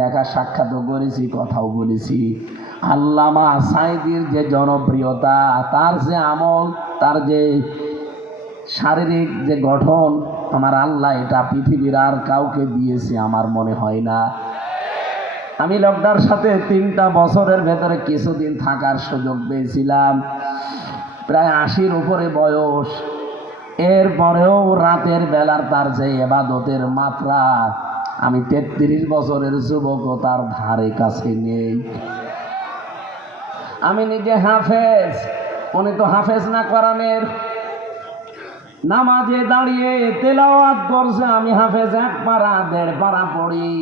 দেখা সাক্ষাৎও করেছি, কথাও বলেছি। আল্লামা সাঈদীর যে জনপ্রিয়তা, তার যে আমল, তার যে শারীরিক যে গঠন, আমার আল্লাহ এটা পৃথিবীর আর কাউকে দিয়েছে আমার মনে হয় না। আমি লোকটার সাথে 3টা বছরের ভেতরে কিছুদিন থাকার সুযোগ পেয়েছিলাম। প্রায় 80-র উপরে বয়স, এরপরেও রাতের বেলার তার যে ইবাদতের মাত্রা, আমি 33 বছরের যুবকও তার ধারে কাছে নেই। আমি নিজে হাফেজ, উনি তো হাফেজ না কোরআনের। নামাজে দাঁড়িয়ে তেলাওয়াত করছে, আমি হাফেজ 1 পারা 1.5 পারা পড়ি।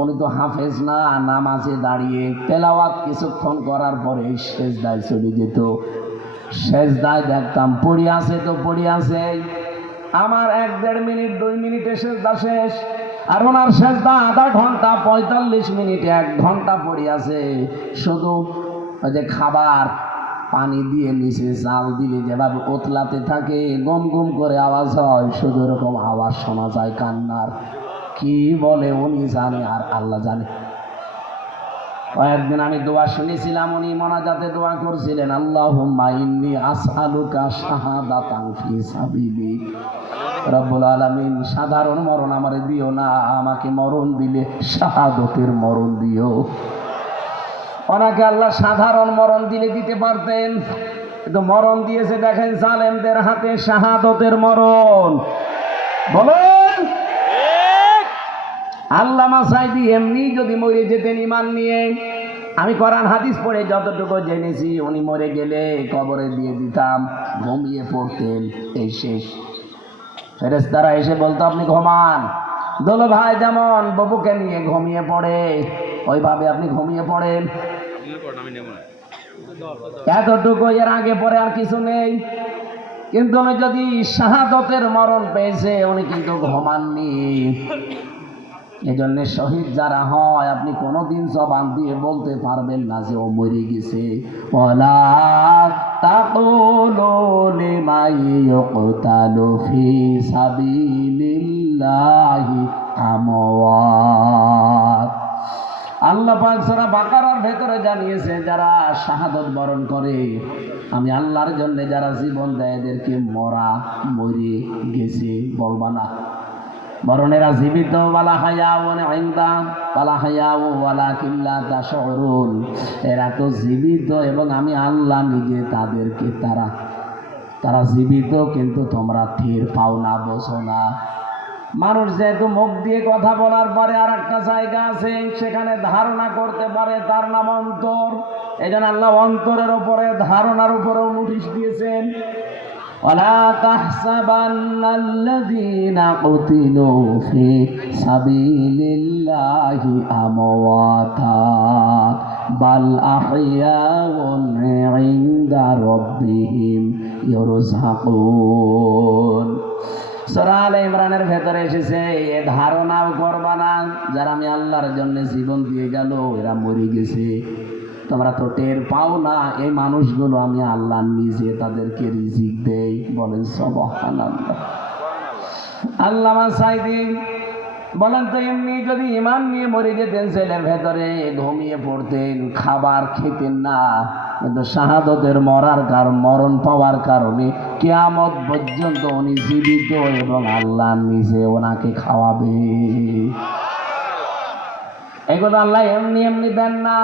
উনি তো হাফেজ না, নামাজে দাঁড়িয়ে তেলাওয়াত কিছুক্ষণ করার পরে সেজদায় চলে যেত। সেজদায় দেখতাম পড়ি আছে তো পড়ি আছে, আমার 1-1.5 মিনিট 2 মিনিটে সেজদা শেষ, আর ওনার সেজদা আধা ঘন্টা 45 মিনিটে 1 ঘন্টা পড়ি আছে। শুধু ওই যে খাবার পানি দিয়ে নিচে জাল দিলে যেভাবে ওতলাতে থাকে, গম গম করে আওয়াজ হয়, শুধু এরকম আওয়াজ শোনা যায় কান্নার। কি বলে উনি জানে আর আল্লাহ জানে। কয়েকদিন আমি দোয়া শুনেছিলাম, উনি মোনাজাতে দোয়া করছিলেন, আল্লাহুম্মা ইন্নী আসআলুকা শাহাদাতান ফি সাবিলিক। রব্বুল আলামিন, সাধারণ মরণ আমারে দিও না, আমাকে মরণ দিলে শাহাদতের মরণ দিও। ওনাকে আল্লাহ সাধারণ মরণ দিলে দিতে পারতেন, কিন্তু মরণ দিয়েছে দেখেন জালেমদের হাতে, শাহাদতের মরণ। বলেন আল্লামা সাঈদী এমনি যদি মরে যেতেন ইমান নিয়ে, আমি কোরআন হাদিস পড়ে যতটুকু জেনেছি, উনি মরে গেলে কবরে দিয়ে দিতাম, ঘুমিয়ে পড়তেন, এই শেষ। ফেরেশতারা এসে বলতো আপনি ঘুমান। দোলো ভাই যেমন বাবুকে নিয়ে ঘুমিয়ে পড়ে, ওইভাবে আপনি ঘুমিয়ে পড়েন। এতটুকু, এর আগে পরে আর কিছু নেই। কিন্তু উনি যদি শাহাদতের মরণ পেয়েছে, উনি কিন্তু ঘুমাননি। এজন্য শহীদ যারা হয়, আপনি কোনোদিন জবান দিয়ে বলতে পারবেন না যে ও মরে গেছে। ওয়ালা তাকুলু লিমান ইউকতালু ফি সাবিলিল্লাহি আমওয়াত। আল্লাহ পাক সূরা বাকারার ভেতরে জানিয়েছে, যারা শাহাদত বরণ করে, আমি আল্লাহর জন্য যারা জীবন দেয়, এদেরকে মরে গেছে বলবা না, বরং এরা জীবিত। ওয়ালা হায়াউন ইনদা ওয়ালা হায়াউ ওয়ালাকিন লা তাশউরুন। এরা তো জীবিত এবং আমি আল্লাহ নিজে তাদেরকে, তারা জীবিত, কিন্তু তোমরা টের পাও না, বোঝো না। মানুষ যেহেতু মুখ দিয়ে কথা বলার পরে আর একটা জায়গা আছে, সেখানে ধারণা করতে পারে, তার নাম অন্তর। এই জন্য আল্লাহ অন্তরের উপরে, ধারণার উপরেও নোটিশ দিয়েছেন, ওয়ালা তাহসাবান্নাল্লাযীনা কুতিলু ফি সাবিলিল্লাহি আমওয়াতা বাল আহইয়াউন ইনদা রাব্বিহিম ইরযাকুন। সূরা আলে ইমরানের ভেতরে এসেছে, এ ধারণাও করবা না, যারা আমি আল্লাহর জন্য জীবন দিয়ে গেল, এরা মরে গেছে, তোমরা তো টের পাও না। এই মানুষগুলো আমি আল্লাহ নিজে তাদেরকে রিজিক দেই। বলেন সুবহানাল্লাহ। আল্লামা সাঈদী বলেন তো, এমনি যদি ইমান নিয়ে মরে যেতেন, ছেলের ভেতরে ঘুমিয়ে পড়তেন, খাবার খেতেন না, কিন্তু শাহাদতের মরণ পাওয়ার কারণে কিয়ামত পর্যন্ত উনি জীবিত এবং আল্লাহ নিজে ওনাকে খাওয়াবে। এগুলো আল্লাহ এমনি এমনি দেন না।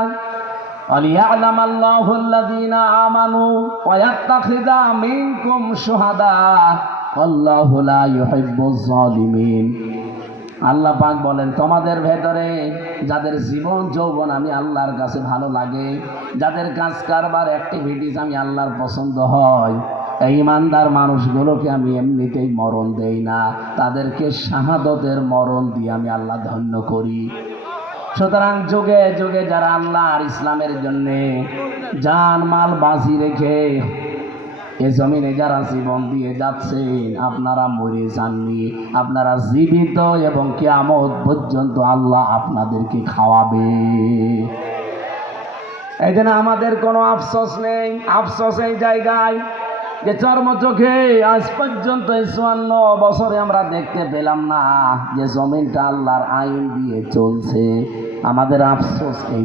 وَلِيَعْلَمَ اللَّهُ الَّذِينَ آمَنُوا وَيَتَّخِذَ مِنكُمْ شُهَدَاءَ وَاللَّهُ لَا يُحِبُّ الظَّالِمِينَ। আল্লাহ পাক বলেন, তোমাদের ভেতরে যাদের জীবন যৌবন আমি আল্লাহর কাছে ভালো লাগে, যাদের কাজ কারবার অ্যাক্টিভিটিস আমি আল্লাহর পছন্দ হয়, এই ইমানদার মানুষগুলোকে আমি এমনিতেই মরণ দেই না, তাদেরকে শাহাদতের মরণ দিয়ে আমি আল্লাহ ধন্য করি। সুতরাং যুগে যুগে যারা আল্লাহ আর ইসলামের জন্য জান মাল বাজি রেখে এ জমিনে যারা জীবন দিয়ে যাচ্ছেন, আপনারা মরে যাননি, আপনারা জীবিত এবং কিয়ামত পর্যন্ত আল্লাহ আপনাদেরকে খাওয়াবে। এই জন্য আমাদের কোনো আফসোস নেই। আফসোস এই জায়গায় যে চর্ম চোখে আজ পর্যন্ত 54 বছরে আমরা দেখতে পেলাম না যে জমিনটা আল্লাহর আইন দিয়ে চলছে। আমাদের আফসোস এই